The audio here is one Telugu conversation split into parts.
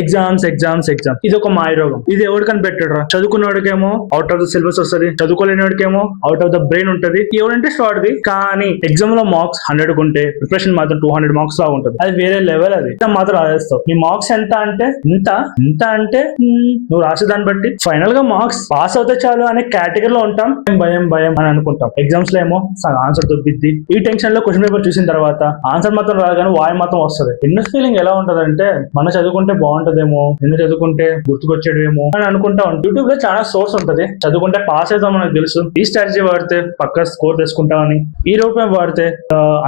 Exams exams exam. ఇది ఒక మాయరోగం. ఇది ఎవరు కనిపెట్టాడు? చదువుకున్నవాడికేమో అవుట్ ఆఫ్ ద సిలబస్ వస్తుంది, చదువుకోలేని వాడికేమో అవుట్ ఆఫ్ ద బ్రెయిన్ ఉంటది. ఎవరంటే వాడిది. కానీ ఎగ్జామ్ లో మార్క్స్ 100 ఉంటే ప్రిపరేషన్ మాత్రం 200 మార్క్స్ లాగా ఉంటుంది. అది వేరే లెవెల్. అది మాత్రం రాసేస్తావు. నీ మార్క్స్ ఎంత అంటే ఇంత అంటే నువ్వు రాసే దాన్ని బట్టి ఫైనల్ గా మార్క్స్ పాస్ అవుతే చాలు అనే కేటగిరీలో ఉంటాం. భయం భయం అని అనుకుంటాం. ఎగ్జామ్స్ లో ఏమో ఆన్సర్ దొబ్బిద్ది. ఈ టెన్షన్ లో క్వశ్చన్ పేపర్ చూసిన తర్వాత ఆన్సర్ మాత్రం రాగానే వాయి మాత్రం వస్తుంది. ఇన్నర్ ఫీలింగ్ ఎలా ఉంటది అంటే మన చదువుకుంటే బాగుంటదేమో, నిన్ను చదువుకుంటే గుర్తుకొచ్చేదేమో అని అనుకుంటా ఉంటాం. యూట్యూబ్ లో చాలా సోర్స్ ఉంటది. చదువుకుంటే పాస్ అవుతాం మనకు తెలుసు. ఈ స్ట్రాటజీ వాడితే పక్క స్కోర్ తెచ్చుకుంటామని, ఈ రూపం వాడితే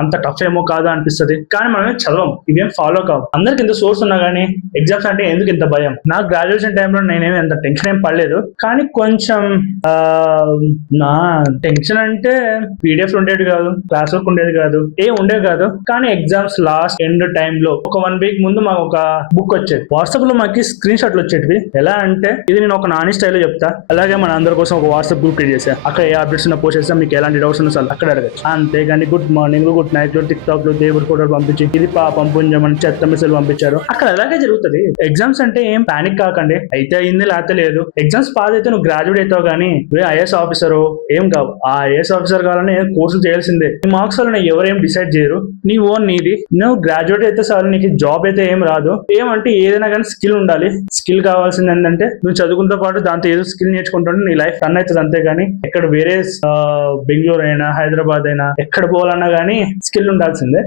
అంత టఫ్ ఏమో కాదా అనిపిస్తుంది. కానీ మనమే చదవం, ఇవేం ఫాలో కావు. అందరికి ఇంత సోర్స్ ఉన్నా కానీ ఎగ్జామ్స్ అంటే ఎందుకు ఇంత భయం? నాకు గ్రాడ్యుయేషన్ టైంలో నేనేమి అంత టెన్షన్ ఏం పడలేదు. కానీ కొంచెం నా టెన్షన్ అంటే పీడిఎఫ్ ఉండేది కాదు, క్లాస్ వర్క్ ఉండేది కాదు, ఉండేది కాదు. కానీ ఎగ్జామ్స్ లాస్ట్ ఎండ్ టైమ్ లో ఒక 1 వీక్ ముందు మాకు ఒక బుక్ వచ్చేది. వాట్సాప్ లో మాకు స్క్రీన్ షాట్లు వచ్చేటివి. ఎలా అంటే ఇది నేను ఒక నాని స్టైల్లో చెప్తా. అలాగే మన అందరి కోసం ఒక వాట్సాప్ గ్రూప్ క్రియేట్ చేశా. అక్కడ ఏ అప్డేట్స్ ఉన్న పోస్ట్ చేస్తా, మీకు ఎలాంటి డౌట్స్ ఉన్నా అక్కడ అడగచ్చు. అంతేగాని గుడ్ మార్నింగ్, గుడ్ నైట్ లో టిక్ టాక్ లో దేవుడు ఫోటోలు పంపించి ఇది పాపం పుంజమని చెత్త మెసేజ్ పంపించారు. అక్కడ అలాగే జరుగుతుంది. ఎగ్జామ్స్ అంటే ఏం పానిక్ కాకండి. అయితే అయింది లేకపోతే లేదు. ఎగ్జామ్స్ పాస్ అయితే నువ్వు గ్రాడ్యుయేట్ అవుతావు కానీ ఐఏఎస్ ఆఫీసర్ ఏం కావు. ఆ ఐఏఎస్ ఆఫీసర్ కావాలని కోర్సులు చేయాల్సిందే. నీ మార్క్స్ వల్ల ఎవరేం డిసైడ్ చేయరు. నీ ఓన్ నీది. నువ్వు గ్రాడ్యుయేట్ అయితే సార్ నీకు జాబ్ అయితే ఏం రాదు. ఏమంటే ఏదైనా కానీ స్కిల్ ఉండాలి. స్కిల్ కావాల్సింది ఏంటంటే నువ్వు చదువుకుంతో పాటు దాంతో ఏదో స్కిల్ నేర్చుకుంటుంటే నీ లైఫ్ రన్ అవుతుంది. అంతేగాని ఎక్కడ వేరే బెంగళూరు అయినా హైదరాబాద్ అయినా ఎక్కడ పోవాలన్నా కానీ స్కిల్ ఉండాల్సిందే.